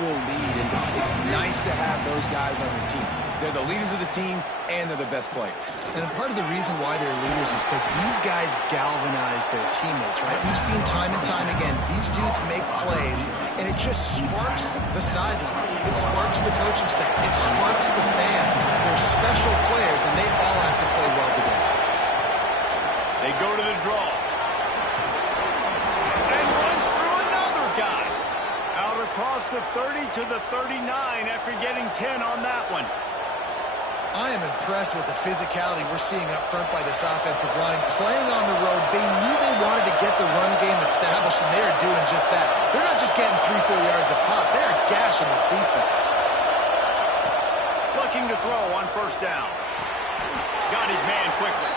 Will lead, and it's nice to have those guys on your team. They're the leaders of the team, and they're the best players. And part of the reason why they're leaders is because these guys galvanize their teammates, right? We've seen time and time again, these dudes make plays, and it just sparks the sideline. It sparks the coaching staff. It sparks the fans. They're special players, and they all have to play well together. They go to the draw. And runs through another guy. Out across the 30 to the 39 after getting 10 on that one. I am impressed with the physicality we're seeing up front by this offensive line. Playing on the road, they knew they wanted to get the run game established, and they are doing just that. They're not just getting 3-4 yards a pop. They are gashing this defense. Looking to throw on first down. Got his man quickly.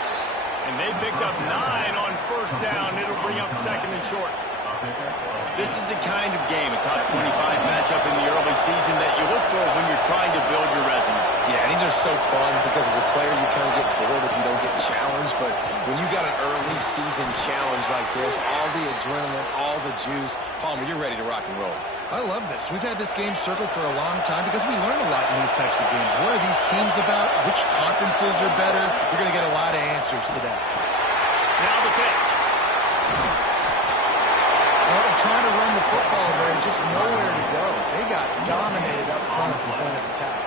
And they picked up 9 on first down. It'll bring up second and short. This is the kind of game, a top 25 matchup in the early season that you look for when you're trying to build your resume. Yeah, these are so fun because as a player you kind of get bored if you don't get challenged, but when you got an early season challenge like this, all the adrenaline, all the juice, Palmer, you're ready to rock and roll. I love this. We've had this game circled for a long time because we learn a lot in these types of games. What are these teams about? Which conferences are better? You're going to get a lot of answers today. Now the pitch. Well, trying to run the football there, just nowhere to go. They got dominated up front at the point of attack.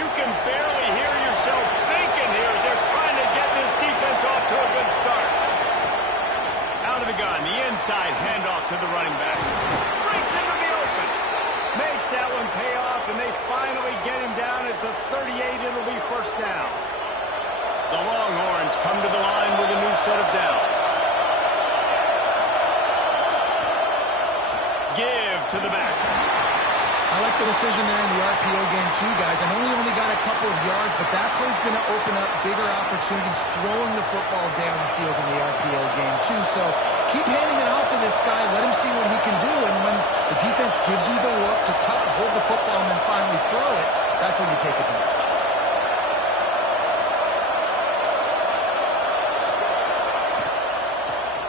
You can barely hear yourself thinking here as they're trying to get this defense off to a good start. Out of the gun, the inside handoff to the running back. Breaks into the open. Makes that one pay off, and they finally get him down at the 38. It'll be first down. The Longhorns come to the line with a new set of downs. Give to the back. I like the decision there in the RPO game too, guys. I know he only got a couple of yards, but that play's going to open up bigger opportunities throwing the football down the field in the RPO game too. So keep handing it off to this guy. Let him see what gives you the look to hold the football and then finally throw it, that's when you take advantage.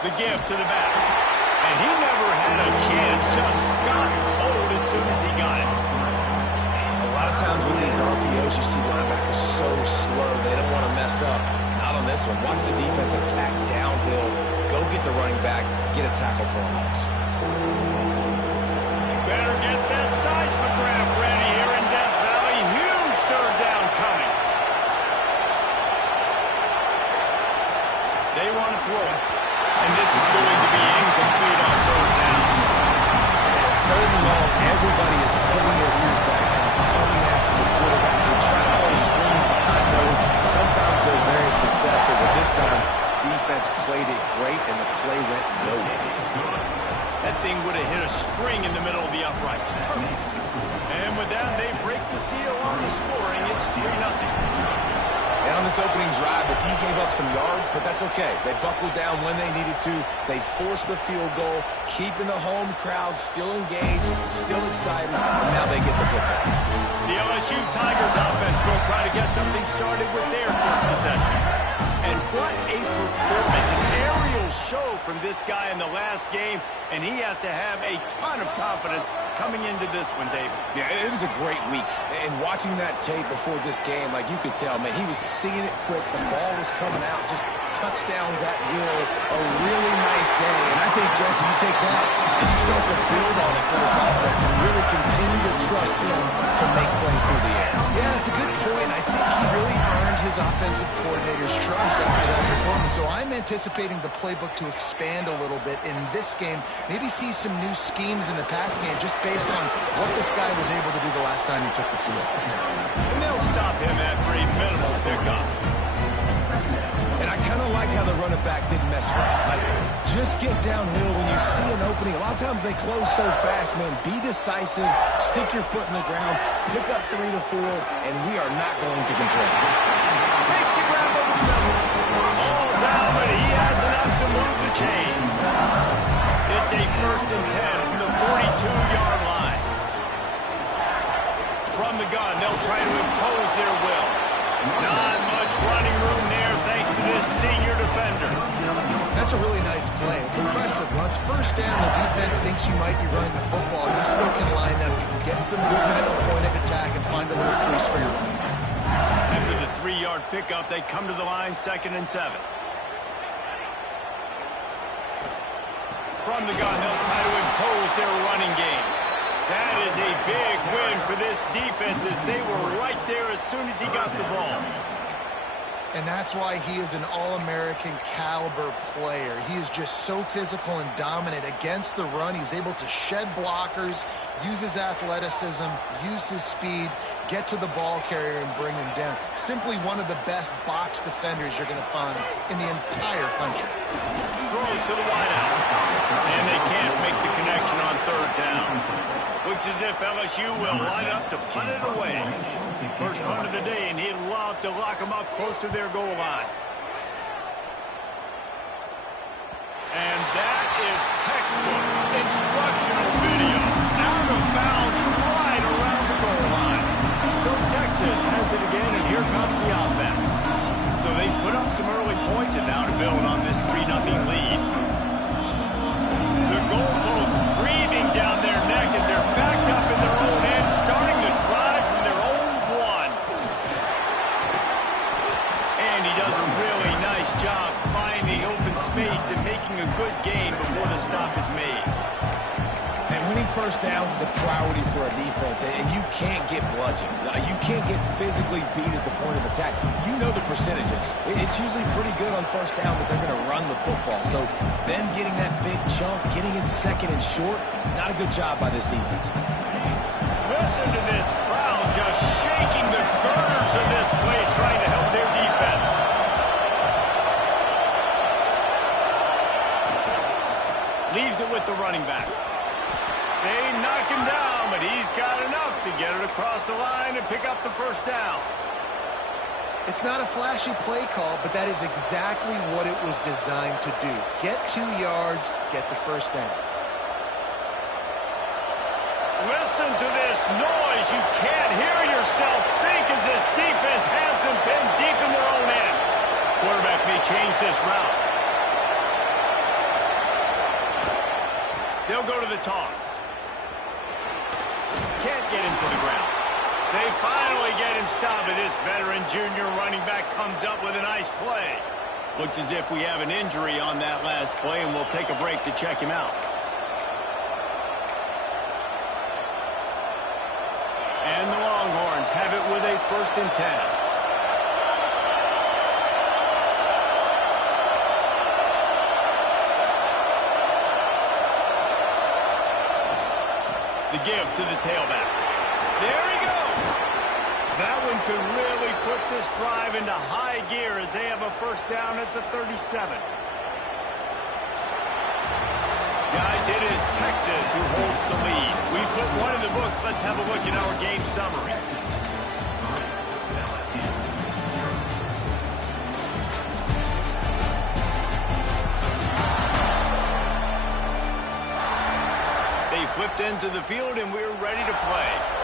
The give to the back. And he never had a chance. Just got cold as soon as he got it. A lot of times with these RPOs, you see linebackers so slow, they don't want to mess up. Not on this one. Watch the defense attack downhill, go get the running back, get a tackle for a loss. Better get that seismograph ready here in Death Valley. Huge third down coming. They want to throw it. And this is going to be incomplete on third down. And third and long, everybody is putting their ears back and coming after the quarterback. They try to throw screens behind those. Sometimes they're very successful, but this time, defense played it great, and the play went nowhere. That thing would have hit a string in the middle of the uprights. Perfect. And with that, they break the seal on the scoring. It's 3-0. And on this opening drive, the D gave up some yards, but that's okay. They buckled down when they needed to. They forced the field goal, keeping the home crowd still engaged, still excited, and now they get the football. The LSU Tigers offense will try to get something started with their first possession. And what a performance, an aerial show from this guy in the last game, and he has to have a ton of confidence coming into this one, David. Yeah, it was a great week. And watching that tape before this game, like you could tell, man, he was seeing it quick. The ball was coming out, just touchdowns at will. A really nice day. And I think, Jesse, you take that and you start to build on it for this offense and really continue to trust him to make plays through the air. Yeah, that's a good point. I think he really earned his offensive coordinator's trust after that performance. So I'm anticipating the playbook to expand a little bit in this game. Maybe see some new schemes in the pass game just based on what this guy was able to do the last time he took the field. And they'll stop him after a minimal pickup. And I kind of like how the running back didn't mess around. Like, just get downhill when you see an opening. A lot of times they close so fast, man. Be decisive, stick your foot in the ground, pick up 3 to 4, and we are not going to complain. Makes the grab over the middle. All down, but he has enough to move the chains. It's a 1st and 10 from the 42-yard line. From the gun, they'll try to impose their will. Not much running room there thanks to this senior defender. That's a really nice play. It's impressive. Once first down, the defense thinks you might be running the football. You still can line up. You can get some movement at the point of attack and find a little crease for your running back. After the 3-yard pickup, they come to the line, 2nd and 7. From the gun, they'll try to impose their running game. That is a big win for this defense as they were right there as soon as he got the ball. And that's why he is an All-American caliber player. He is just so physical and dominant against the run. He's able to shed blockers, use his athleticism, use his speed, get to the ball carrier and bring him down. Simply one of the best box defenders you're going to find in the entire country. Throws to the wideout. And they can't make the connection on 3rd down. Looks as if LSU will line up to punt it away. First punt of the day, and he'd love to lock them up close to their goal line. And that is textbook instructional video. Out of bounds right around the goal line. So Texas has it again, and here comes the offense. So they put up some early points, and now to build on this 3-0 lead. The goalpost breathing down their neck as they're backed up in their own end, starting the drive from their own 1. And he does a really nice job finding open space and making a good gain before the stop is made. And winning first downs is a priority for a defense, and you can't get bludgeoned. You can't get physically beat at the point of attack. You know the percentages. It's usually pretty good on first down that they're going to run the football. So them getting that big chunk, getting it 2nd and short, not a good job by this defense. Listen to this crowd just shaking the girders of this place, trying to help their defense. Leaves it with the running back. They knock him down, but he's got enough to get it across the line and pick up the first down. It's not a flashy play call, but that is exactly what it was designed to do. Get 2 yards, get the first down. Listen to this noise. You can't hear yourself think as this defense has them pinned deep in their own end. Quarterback may change this route. They'll go to the toss. Can't get him to the ground. They finally get him stopped, and this veteran junior running back comes up with a nice play. Looks as if we have an injury on that last play, and we'll take a break to check him out. And the Longhorns have it with a 1st and 10. The give to the tailback. There he goes. That one could really put this drive into high gear as they have a 1st down at the 37. Guys, it is Texas who holds the lead. We put one in the books. Let's have a look at our game summary. They flipped into the field, and we're ready to play.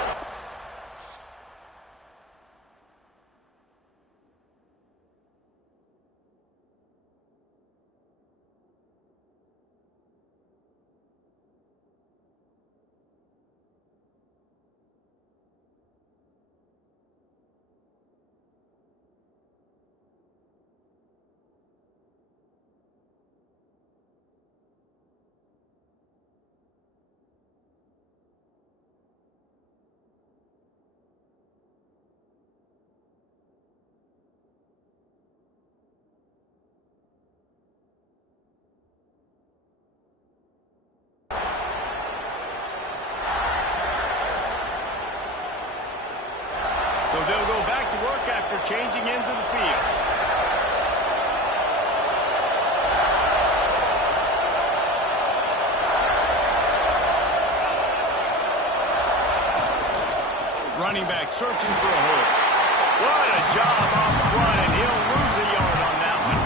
So they'll go back to work after changing into the field. Running back searching for a hole. What a job off front, and he'll lose a yard on that one.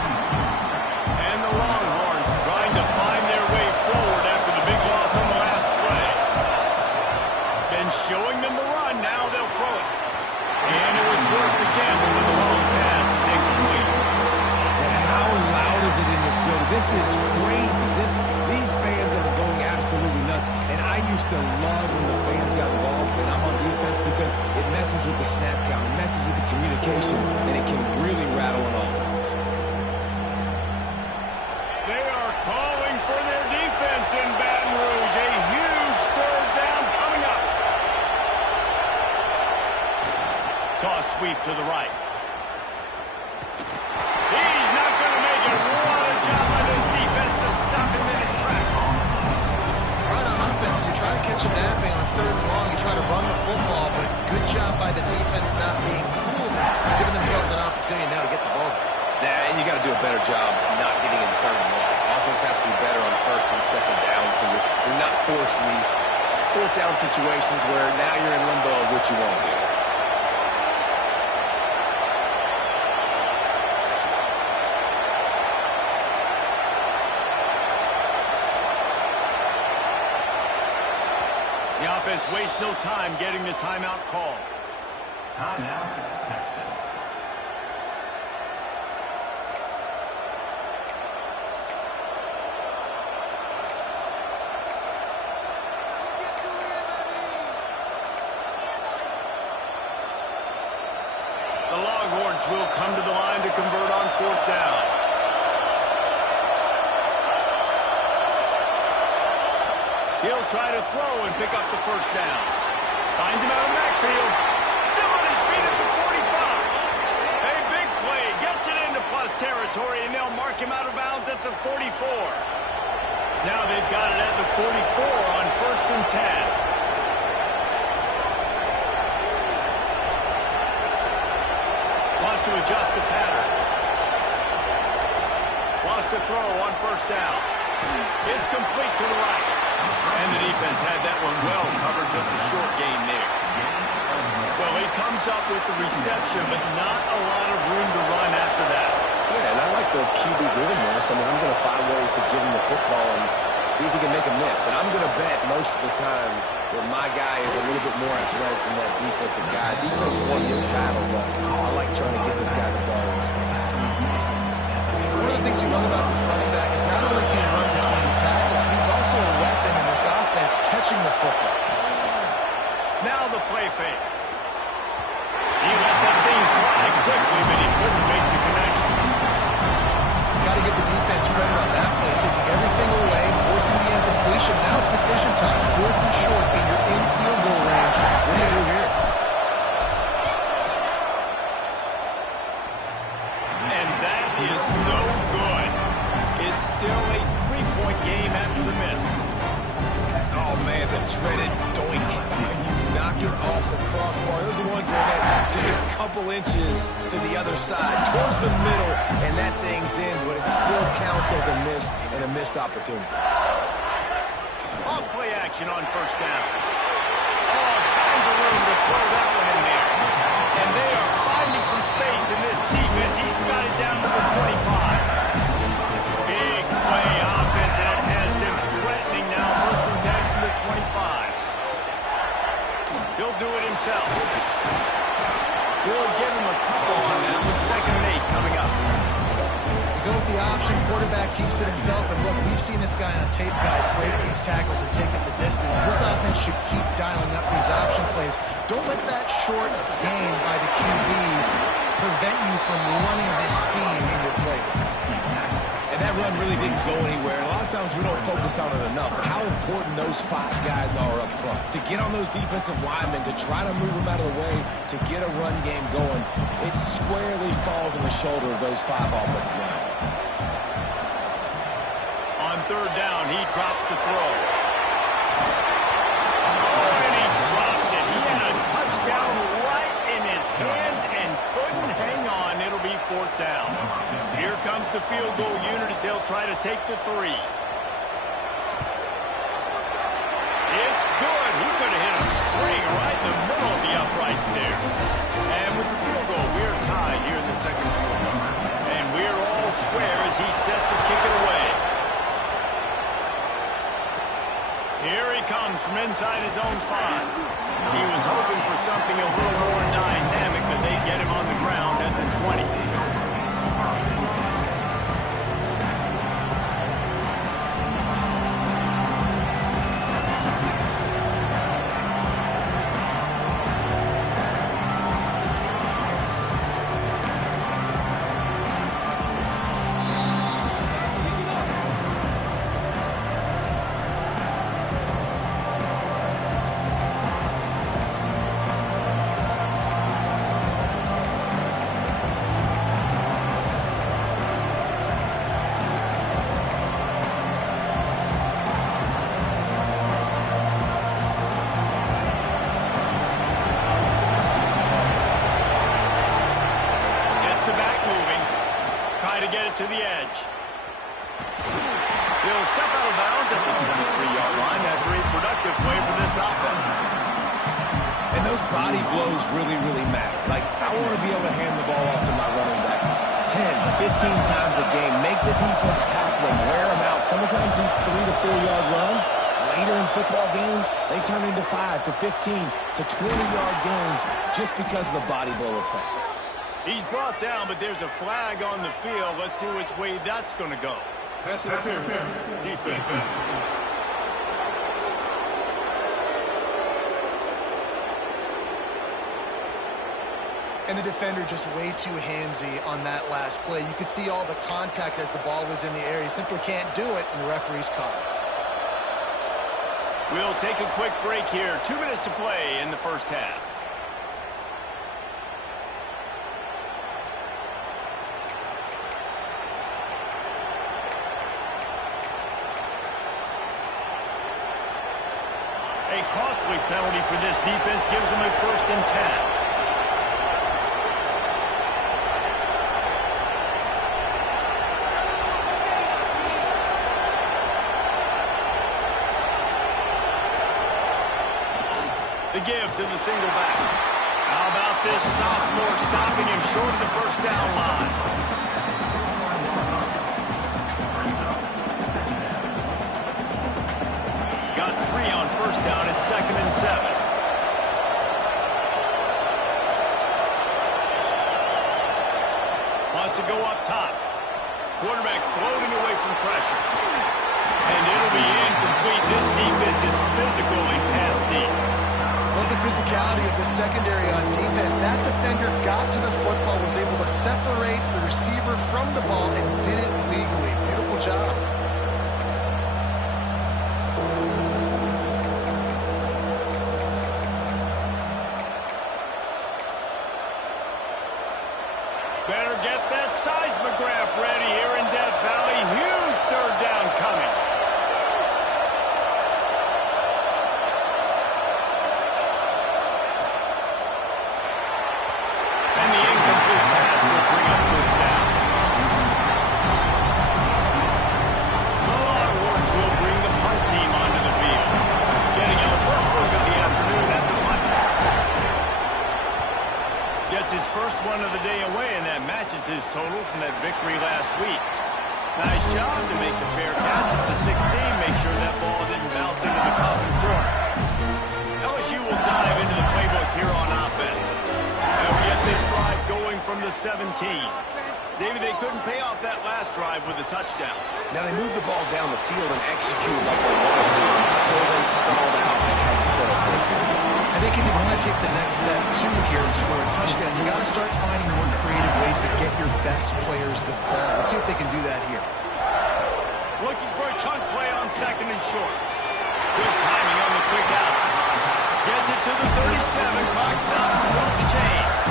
And the Longhorns trying to find their way forward after the big loss on the last play. Been showing them the run, now they'll throw it. And it was worth the gamble with the long pass. It's incomplete. And how loud is it in this building? This is crazy. These fans are going absolutely nuts. And I used to love when the fans got involved and I'm on defense because it messes with the snap count. It messes with the communication, and it can really rattle an offense. They are calling for their defense in Baton Rouge. A huge 3rd down coming up. Toss sweep to the right. He's not going to make it. What a job by this defense to stop him in his tracks. Right on offense, you're trying to catch him napping on 3rd and long. You try to run the football, but good job by the defense not being fooled and giving themselves an opportunity now to get the ball. Yeah, and you got to do a better job not getting in 3rd and long. Offense has to be better on 1st and 2nd down, so you're not forced in these 4th down situations where now you're in limbo of what you want to do. The offense wastes no time getting the timeout call. Timeout, Texas. The Longhorns will come to the line to convert on 4th down. He'll try to throw and pick up the 1st down. Finds him out of the backfield. Still on his feet at the 45. A big play. Gets it into plus territory, and they'll mark him out of bounds at the 44. Now they've got it at the 44 on 1st and 10. Wants to adjust the pattern. Wants to throw on 1st down. It's complete to the right. And the defense had that one well covered, just a short gain there. Well, he comes up with the reception, but not a lot of room to run after that. Yeah, and I like the QB giving this. I mean, I'm going to find ways to give him the football and see if he can make a miss. And I'm going to bet most most of the time that my guy is a little bit more athletic than that defensive guy. Defense won this battle, but I like trying to get this guy the ball in space. One of the things you love about this running back is not only can he run between the tackles, but he's also a weapon in this offense catching the football. Now the play fake. He let that thing fly quickly, but he couldn't make the connection. Got to give the defense credit on that play, taking everything away, forcing the incompletion. Now it's decision time. 4th and short in your in-field goal range. What do you do here? And that is no good. It's still a 3-point game after the miss. Oh, man, the dreaded doink. And you knock it off the crossbar. Those are the ones where man, just a couple inches to the other side, towards the middle, and that thing's in, but it still counts as a miss and a missed opportunity. Off play action on first down. All kinds of room to throw that one in there. And they are finding some space in this defense. He's got it down to the 25. Big play offense, and it has them threatening now. 1st and 10 from the 25. He'll do it himself. We'll give him a couple on that with 2nd and 8 coming up. You go with the option, quarterback keeps it himself, and look, we've seen this guy on tape, guys, break these tackles and take it the distance. This offense should keep dialing up these option plays. Don't let that short gain by the QB prevent you from running this scheme in your play. And that run really didn't go anywhere. A lot of times we don't focus on it enough. How important those 5 guys are up front. To get on those defensive linemen, to try to move them out of the way, to get a run game going, it squarely falls on the shoulder of those 5 offensive linemen. On 3rd down, he drops the throw. Oh, and he dropped it. He had a touchdown right in his hands and couldn't hang on. It'll be 4th down. Here comes the field goal unit as they'll try to take the 3. It's good. He could have hit a string right in the middle of the uprights there. And with the field goal, we're tied here in the 2nd quarter. And we're all square as he's set to kick it away. Here he comes from inside his own 5. He was hoping for something a little more dynamic, but they get him on the ground at the 20. To the edge. He'll step out of bounds at the 23-yard line after a productive play for this offense. And those body blows really, really matter. Like, I want to be able to hand the ball off to my running back 10, 15 times a game. Make the defense tackle him, wear him out. Sometimes these 3 to 4 yard runs, later in football games, they turn into 5 to 15 to 20-yard gains just because of the body blow effect. He's brought down, but there's a flag on the field. Let's see which way that's going to go. Pass interference. Defense. And the defender just way too handsy on that last play. You could see all the contact as the ball was in the air. He simply can't do it, and the referee's caught it. We'll take a quick break here. 2 minutes to play in the 1st half. A costly penalty for this defense gives them a 1st and 10. The give to the single back. How about this sophomore stopping him short of the 1st down line? Got 3 on 1st. 2nd and 7. Wants to go up top. Quarterback floating away from pressure. And it'll be incomplete. This defense is physical and pass deep. Love the physicality of the secondary on defense. That defender got to the football, was able to separate the receiver from the ball, and did it legally. Beautiful job. Better get that seismograph ready here in Death Valley. Huge 3rd down coming. And the incomplete pass will bring up 4th down. The Longhorns will bring the punt team onto the field. Getting out the first work of the afternoon at the punt. Gets his first one of the day away, and that matches his total from that victory last week. Nice job to make the fair catch at the 16. Make sure that ball didn't bounce into the coffin corner. LSU will dive into the playbook here on offense. They'll get this drive going from the 17. David, they couldn't pay off that last drive with a touchdown. Now they moved the ball down the field and executed like they wanted to until they stalled out and had to settle for a field goal. I think if you want to take the next step, too, here and score a touchdown, you got to start finding more creative ways to get your best players the ball. Let's see if they can do that here. Looking for a chunk play on 2nd and short. Good timing on the quick out. Gets it to the 37. Clock stops to move the chains.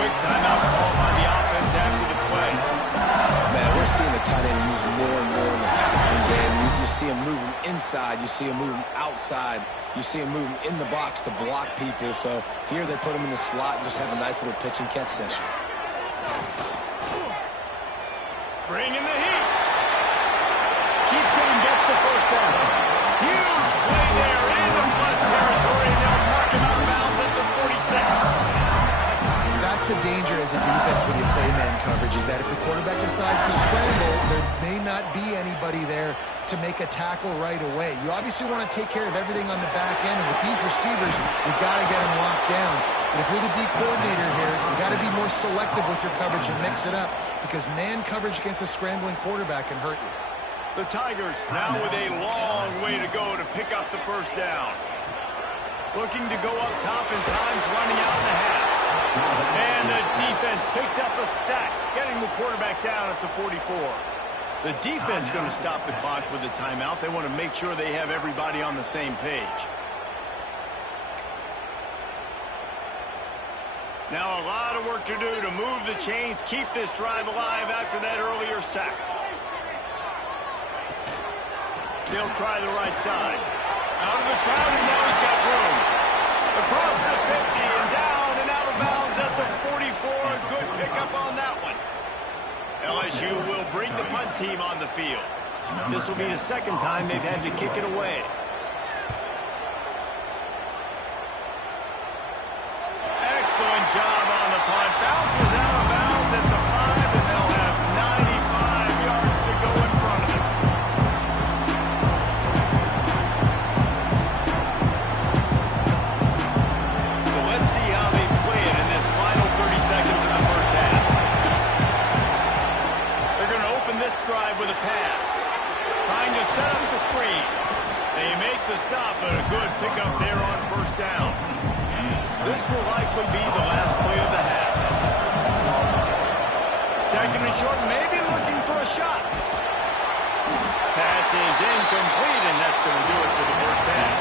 Quick timeout call by the offense after the play. Man, we're seeing the tight end used more and more in the passing game. You see him moving inside. You see him moving outside. You see him moving in the box to block people. So here they put him in the slot and just have a nice little pitch and catch session. Bringing the heat. Keeps it and gets the 1st down. Huge play there into plus territory, and they'll mark him out of bounds at the 46. That's the danger as a defense when you play man coverage, is that if the quarterback decides to scramble, there may not be anybody there to make a tackle right away. You obviously want to take care of everything on the back end, and with these receivers, you got to get them locked down. But if you're the D coordinator here, you got to be more selective with your coverage and mix it up, because man coverage against a scrambling quarterback can hurt you. The Tigers now with a long way to go to pick up the 1st down. Looking to go up top, and time's running out in the half. And the defense picks up a sack, getting the quarterback down at the 44. The defense going to stop the clock with a timeout. They want to make sure they have everybody on the same page. Now a lot of work to do to move the chains, keep this drive alive after that earlier sack. They'll try the right side. Out of the crowd, and now he's got room. Across the 50 and down and out of bounds at the 44. A good pickup on that one. LSU will bring the punt team on the field. This will be the 2nd time they've had to kick it away. Excellent job on the punt. Bounces out of bounds at the 5, and they'll have 95 yards to go in front of it. So let's see how they play it in this final 30 seconds of the 1st half. They're going to open this drive with a pass. Trying to set up the screen. They make the stop, but a good pickup there on 1st down. This will likely be the last play of the half. 2nd and short, maybe looking for a shot. Pass is incomplete, and that's going to do it for the 1st half.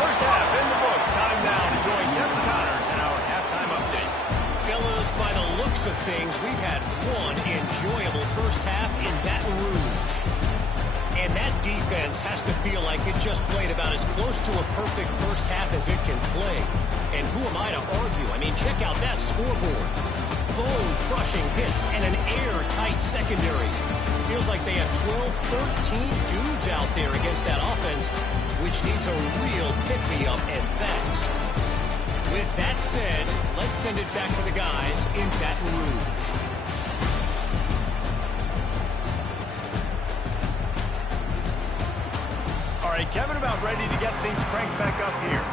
1st half in the books. Time now to join Kevin Connors in our halftime update. Fellas, by the looks of things, we've had one enjoyable 1st half in Baton Rouge. And that defense has to feel like it just played about as close to a perfect 1st half as it can play. And who am I to argue? I mean, check out that scoreboard. Bone-crushing hits and an airtight secondary. Feels like they have 12, 13 dudes out there against that offense, which needs a real pick-me-up and fast. With that said, let's send it back to the guys in Baton Rouge. All right, Kevin, about ready to get things cranked back up here.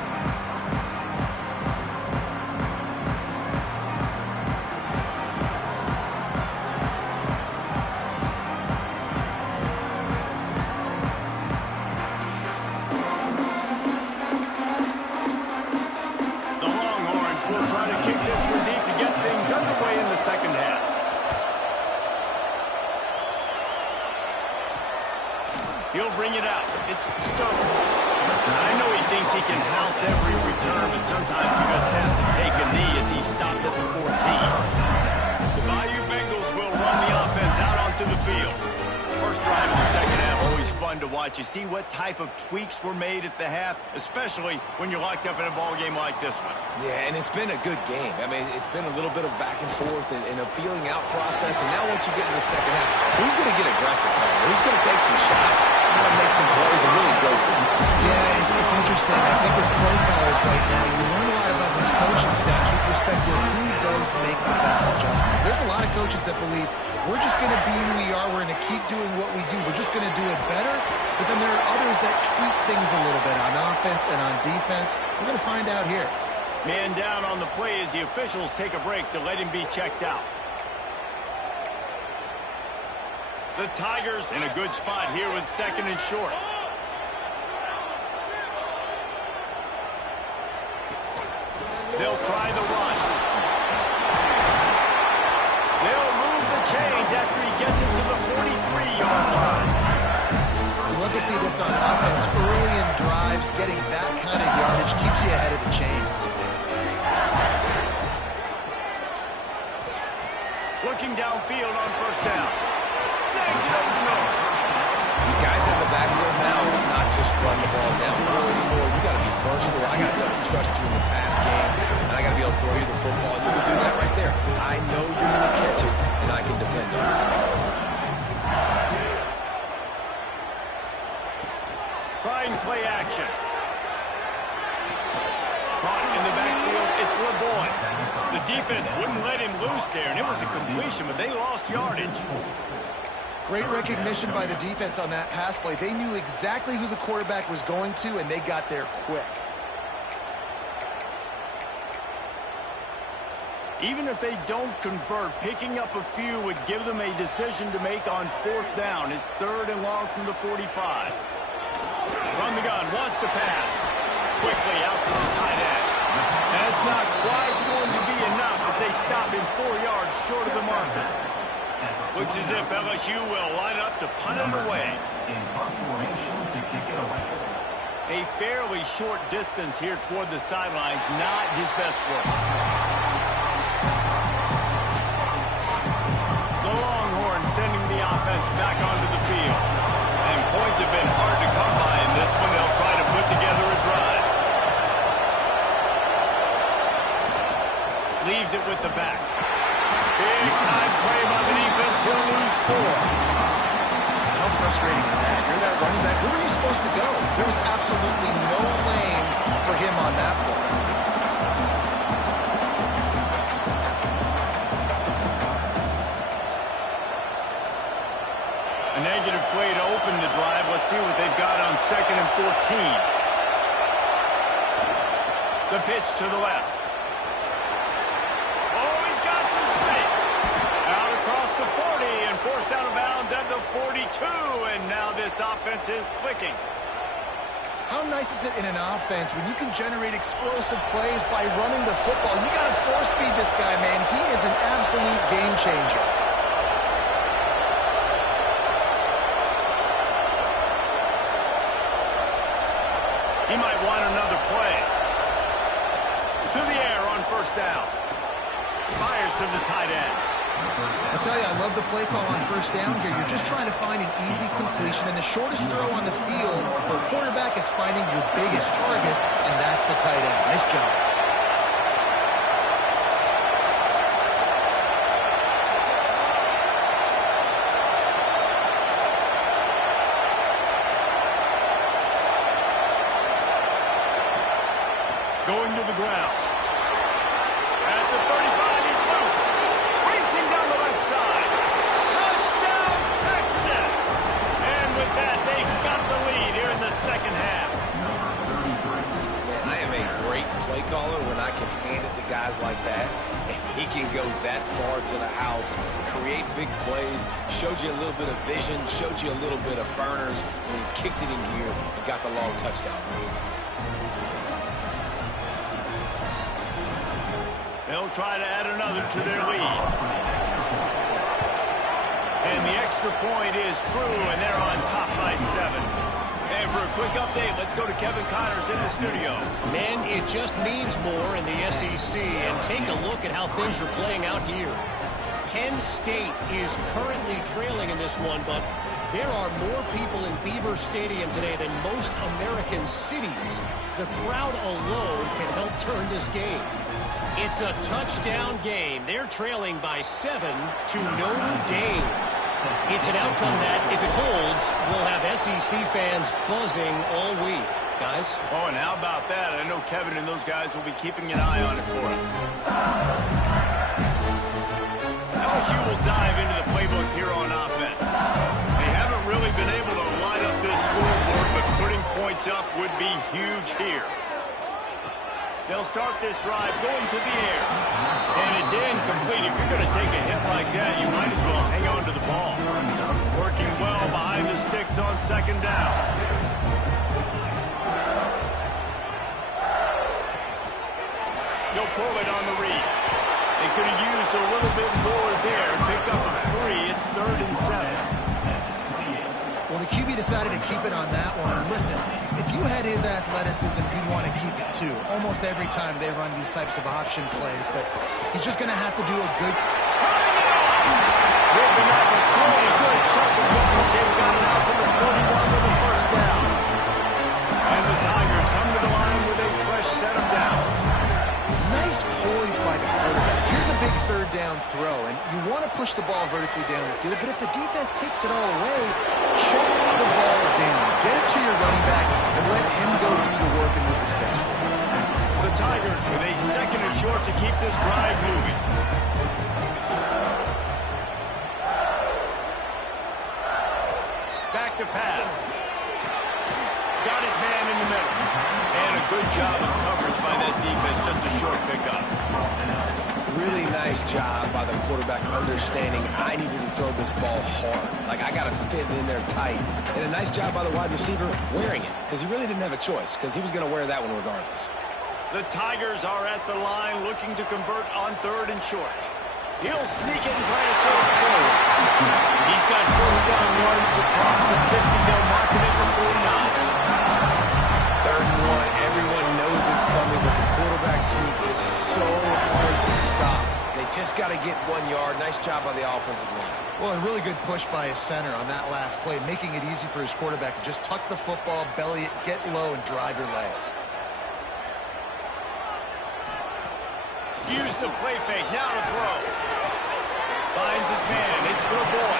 The Longhorns will try to kick this one deep to get things underway in the second half. He'll bring it out. It's Stokes. I know he thinks he can house every return, but sometimes you just have to take a knee as he stopped at the 14. The Bayou Bengals will run the offense out onto the field. First drive of the second half, always fun to watch. You see what type of tweaks were made at the half, especially when you're locked up in a ball game like this one. Yeah, and it's been a good game. I mean, it's been a little bit of back and forth and a feeling out process. And now once you get in the second half, who's going to get aggressive? Who's going to take some shots, try to make some plays, and really go for it? Yeah, it's interesting. I think as play callers right now, you learn a lot about these coaching staffs with respect to who does make the best adjustments. There's a lot of coaches that believe we're just going to be who we are. We're going to keep doing what we do. We're just going to do it better. But then there are others that tweak things a little bit on offense and on defense. We're going to find out here. Man down on the play as the officials take a break to let him be checked out. The Tigers in a good spot here with second and short. They'll try the run. They'll move the chains after he gets it to the 43-yard line. We love to see this on offense early in drives. Getting that kind of yardage keeps you ahead of the chains. Looking downfield on first down. Snags it over the middle. You guys have the backfield now. It's not just run the ball downfield anymore. You got to be versatile. I got to be able to trust you in the pass game, and I got to be able to throw you the football. You can do that right there. I know you're going to catch it, and I can depend on it. Trying play action. Caught in the backfield, it's LeBoy. The defense wouldn't let him loose there, and it was a completion, but they lost yardage. Great recognition by the defense on that pass play. They knew exactly who the quarterback was going to, and they got there quick. Even if they don't convert, picking up a few would give them a decision to make on fourth down. It's third and long from the 45. From the gun, wants to pass. Quickly out to the tight end. And it's not quite going to be enough as they stop him 4 yards short of the marker. Looks as if LSU will line up to punt it away. A fairly short distance here toward the sidelines, not his best work. The Longhorns sending the offense back onto the field. And points have been hard to come by in this one. They'll try to put together a drive. Leaves it with the back. Big time play by the defense. He'll lose 4. How frustrating is that? You're that running back. Where were you supposed to go? There was absolutely no lane for him on that play. A negative play to open the drive. Let's see what they've got on second and 14. The pitch to the left. Oh, he's got some space. Out across the 40 and forced out of bounds at the 42. And now this offense is clicking. How nice is it in an offense when you can generate explosive plays by running the football? You got to force feed this guy, man. He is an absolute game changer. He might want another play. To the air on first down. Fires to the tight end. I tell you, I love the play call on first down here. You're just trying to find an easy completion, and the shortest throw on the field for a quarterback is finding your biggest target, and that's the tight end. Nice job. Going to the ground. At the 35, he's loose. Racing down the left side. Touchdown, Texas! And with that, they've got the lead here in the second half. play caller when I can hand it to guys like that. And he can go that far to the house, create big plays, showed you a little bit of vision, showed you a little bit of burners when he kicked it in gear and got the long touchdown. They'll try to add another to their lead. And the extra point is true, and they're on top by 7. And for a quick update, let's go to Kevin Connors in the studio. Man, it just means more in the SEC. And take a look at how things are playing out here. Penn State is currently trailing in this one, but there are more people in Beaver Stadium today than most American cities. The crowd alone can help turn this game. It's a touchdown game. They're trailing by 7 to Notre Dame. It's an outcome that, if it holds, will have SEC fans buzzing all week. Guys? Oh, and how about that? I know Kevin and those guys will be keeping an eye on it for us. LSU will dive into the playbook here on offense. They haven't really been able to line up this scoreboard, but putting points up would be huge here. They'll start this drive going to the air. And it's incomplete. If you're going to take a hit like that, you might as well hang on to the ball. Working well behind the sticks on second down. He'll pull it on the read. They could have used a little bit more there. Picked up a 3. It's 3rd and 7. Well, the QB decided to keep it on that one. And listen, if you had his athleticism, you'd want to keep it too. Almost every time they run these types of option plays, but he's just going to have to do a good... Ripping off a pretty good chunk of coverage. They've got it out to the 41 with the first down. And the Tigers come to the line with a fresh set of downs. Nice poise by the quarterback. Here's a big 3rd down throw, and you want to push the ball vertically down the field, but if the defense takes it all away, check the ball down. Get it to your running back and let him go through the work and move the sticks for you. The Tigers with a 2nd and short to keep this drive moving. Back to pass. Got his man in the middle. And a good job of coverage by that defense. Just a short pickup. Really nice job by the quarterback understanding I needed to throw this ball hard. Like, I got to fit in there tight. And a nice job by the wide receiver wearing it, because he really didn't have a choice, because he was going to wear that one regardless. The Tigers are at the line looking to convert on 3rd and short. He'll sneak it and try to surge forward. He's got first down yardage across the 50. They'll mark it at the 49. 3rd and 1. Everyone knows it's coming, but the quarterback sneak is so hard to stop. They just got to get 1 yard. Nice job by the offensive line. Well, a really good push by his center on that last play, making it easy for his quarterback to just tuck the football, belly it, get low, and drive your legs. Use the play fake. Now to throw. Finds his man. It's for a boy.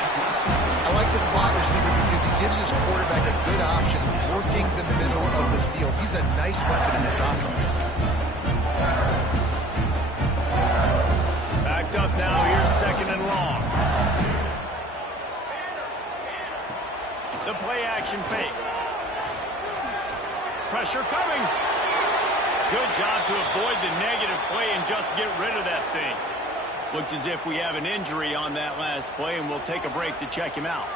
I like the slot receiver because he gives his quarterback a good option working the middle of the field. He's a nice weapon in this offense. Backed up now. Here's 2nd and long. The play action fake. Pressure coming. Good job to avoid the negative play and just get rid of that thing. Looks as if we have an injury on that last play, and we'll take a break to check him out.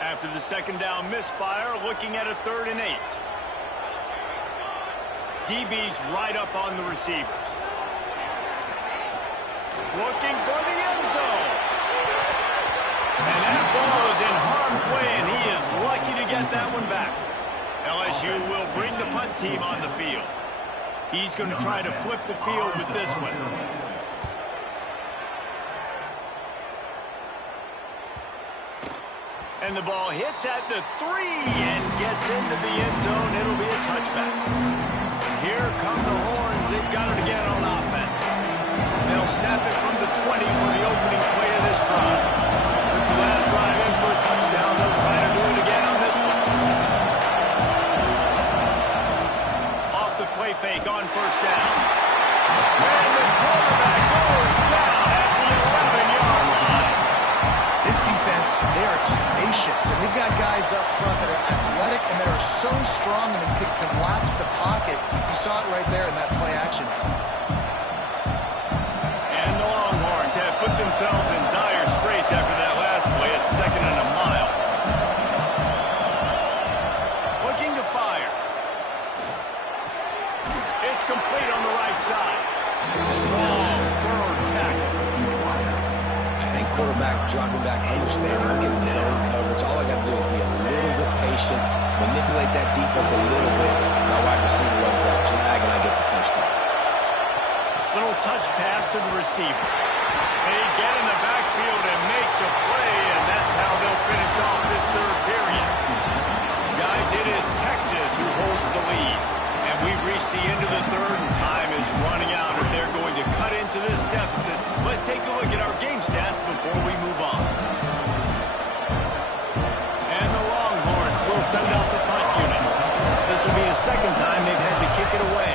After the 2nd down misfire, looking at a 3rd and 8. DB's right up on the receivers. Looking for the end zone. And that ball is in harm's way, and he is lucky to get that one back. LSU will bring the punt team on the field. He's going to try to flip the field with this one. And the ball hits at the 3 and gets into the end zone. It'll be a touchback. And here come the horns. They've got it again on offense. They'll snap it from the 20 for the opening play of this drive. Took the last drive in for a touchdown. They'll try to do it again on this one. Off the play fake on first down. And the quarterback goes down at the 11-yard line. This defense, they are tenacious vicious. And we've got guys up front that are athletic and that are so strong and can collapse the pocket. You saw it right there in that play action attempt. And the Longhorns have put themselves in dire straits after that last play at 2nd and a mile. Looking to fire. It's complete on the right side. Strong, firm tackle. And quarterback dropping back, understanding I'm getting zone coverage. All I got to do is be a little bit patient, manipulate that defense a little bit. My wide receiver runs that drag, and I get the first down. Little touch pass to the receiver. They get in the backfield and make the play, and that's how they'll finish off this third period. Guys, it is Texas who holds the lead. And we've reached the end of the third, and time is running out if they're going to cut into this deficit. Let's take a look at our game stats before we move on. And the Longhorns will send out the punt unit. This will be the second time they've had to kick it away.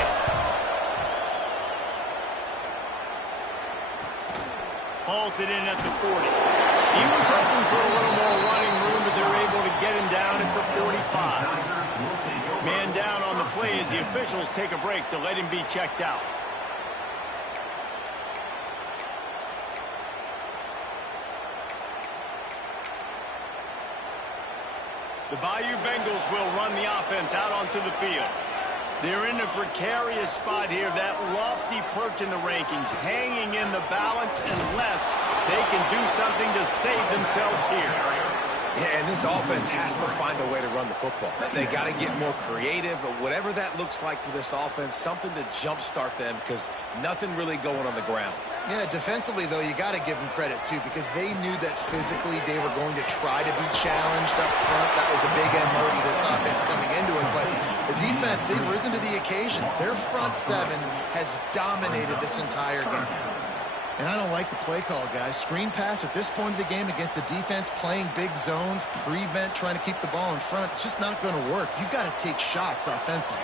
Hauls it in at the 40. He was hoping for a little more running room, but they're able to get him down at the 45. Man down on the play as the officials take a break to let him be checked out. The Bayou Bengals will run the offense out onto the field. They're in a precarious spot here, that lofty perch in the rankings, hanging in the balance unless they can do something to save themselves here. Yeah, and this offense has to find a way to run the football. They got to get more creative, but whatever that looks like for this offense, something to jumpstart them because nothing really going on the ground. Yeah, defensively, though, you got to give them credit, too, because they knew that physically they were going to try to be challenged up front. That was a big MO for this offense coming into it. But the defense, they've risen to the occasion. Their front seven has dominated this entire game. And I don't like the play call, guys. Screen pass at this point of the game against the defense, playing big zones, prevent, trying to keep the ball in front. It's just not going to work. You've got to take shots offensively.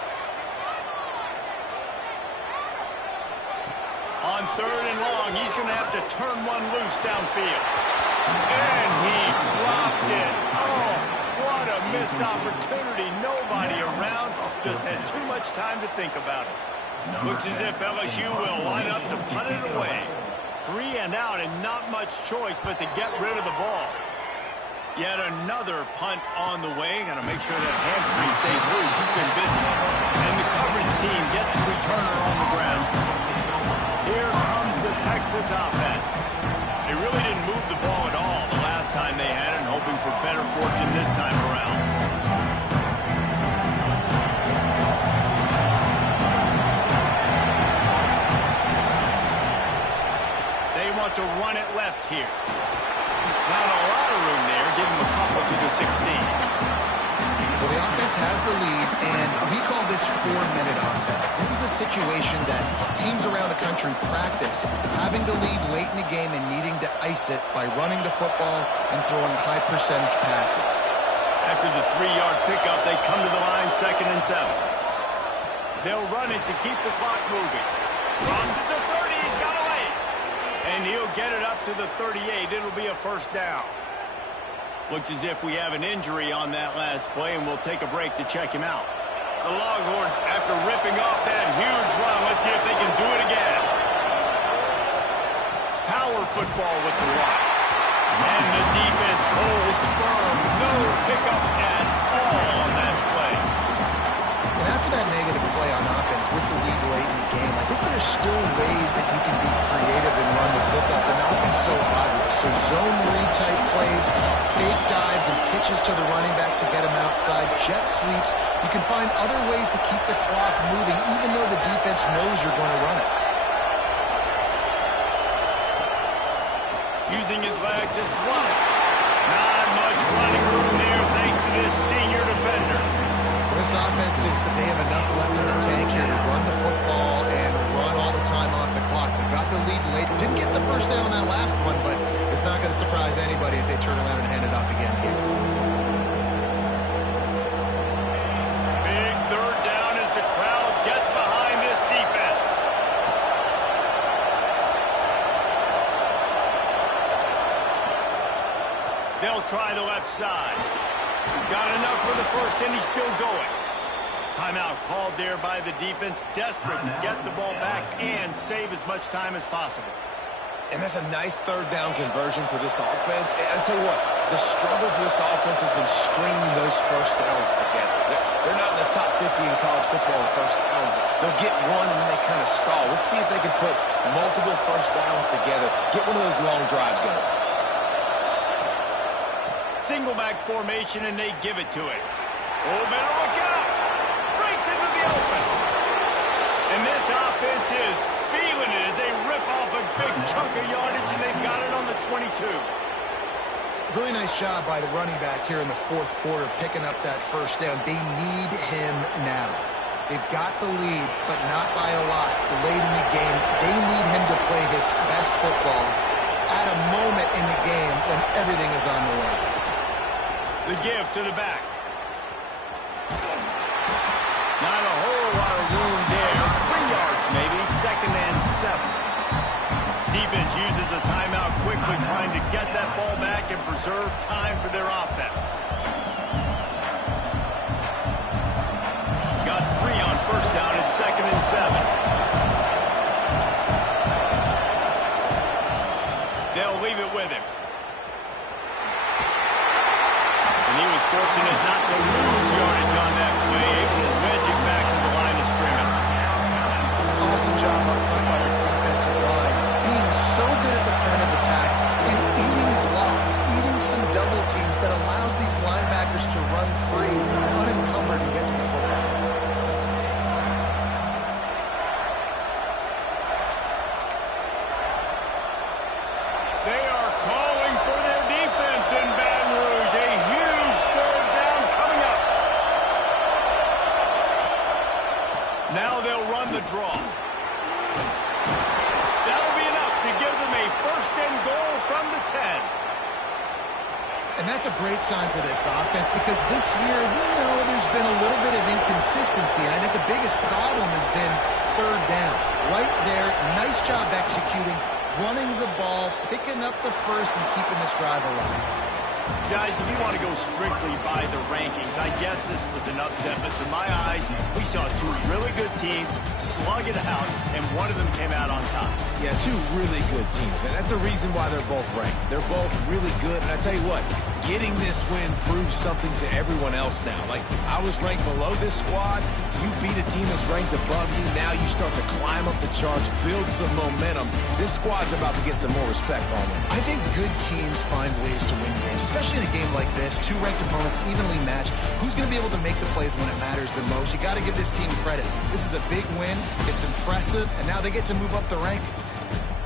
On 3rd and long, he's going to have to turn one loose downfield. And he dropped it. Oh, what a missed opportunity. Nobody around. Just had too much time to think about it. Looks as if LSU will line up to punt it away. 3 and out and not much choice but to get rid of the ball. Yet another punt on the way. Got to make sure that hamstring stays loose. He's been busy. And the coverage team gets the returner on the ground. Here comes the Texas offense. They really didn't move the ball at all the last time they had it, hoping for better fortune this time around. They want to run it left here. Not a lot of room there. Give them a couple to the 16. Well, the offense has the lead, and we call this 4-minute offense. This is a situation that teams around the country practice, having the lead late in the game and needing to ice it by running the football and throwing high-percentage passes. After the 3-yard pickup, they come to the line 2nd and 7. They'll run it to keep the clock moving. Crosses the 30, he's got away. And he'll get it up to the 38. It'll be a first down. Looks as if we have an injury on that last play, and we'll take a break to check him out. The Longhorns, after ripping off that huge run, let's see if they can do it again. Power football with the rock. And the defense holds firm. No pickup at all on that play. And after that negative play on offense with the lead late in the game, I think there's still ways that you can be creative and run the football, but not be so obvious. So zone read type plays, fake dives and pitches to the running back to get him outside, jet sweeps. You can find other ways to keep the clock moving, even though the defense knows you're going to run it. Using his legs, it's one. Not much running room there thanks to this senior defender. This offense thinks that they have enough left in the tank here to run the football and run all the time off the clock. They got the lead late. Didn't get the first down on that last one, but it's not going to surprise anybody if they turn around and hand it off again here. Big 3rd down as the crowd gets behind this defense. They'll try the left side. Got enough for the first, and he's still going. Timeout called there by the defense, desperate to get the ball back and save as much time as possible. And that's a nice third down conversion for this offense. And I'll tell you what, the struggle for this offense has been stringing those first downs together. They're not in the top 50 in college football in first downs. They'll get one and then they kind of stall. Let's see if they can put multiple first downs together, get one of those long drives going. Single back formation, and they give it to it. Oh, better look out. Breaks into the open. And this offense is feeling it as they rip off a big chunk of yardage, and they've got it on the 22. Really nice job by the running back here in the fourth quarter, picking up that first down. They need him now. They've got the lead, but not by a lot. Late in the game, they need him to play his best football at a moment in the game when everything is on the line. The give to the back. Not a whole lot of room there. 3 yards maybe, 2nd and 7. Defense uses a timeout quickly, trying to get that ball back and preserve time for their offense. Got 3 on first down at 2nd and 7. They'll leave it with him. And he was fortunate not to lose yardage on that play, able to wedge it back to the line of scrimmage. Awesome job up front by this defensive line. Being so good at the point of attack and eating blocks, eating some double teams that allows these linebackers to run free, unencumbered, and get to the football. They are calling for their defense in Baton Rouge. A huge third down coming up. Now they'll run the draw. That'll be enough to give them a 1st and goal from the 10. And that's a great sign for this offense because this year we know there's been a little bit of inconsistency. And I think the biggest problem has been third down. Right there, nice job executing, running the ball, picking up the first, and keeping this drive alive. Guys, if you want to go strictly by the rankings, I guess this was an upset, but to my eyes, we saw 2 really good teams slug it out, and one of them came out on top. Yeah, 2 really good teams, man. That's a reason why they're both ranked. They're both really good, and I tell you what, getting this win proves something to everyone else now. Like, I was ranked below this squad. You beat a team that's ranked above you. Now you start to climb up the charts, build some momentum. This squad's about to get some more respect on them. I think good teams find ways to win games, especially in a game like this. 2 ranked opponents evenly matched. Who's going to be able to make the plays when it matters the most? You got to give this team credit. This is a big win. It's impressive, and now they get to move up the rankings.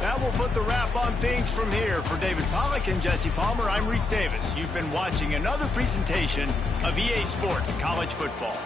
That will put the wrap on things from here. For David Pollack and Jesse Palmer, I'm Reese Davis. You've been watching another presentation of EA Sports College Football.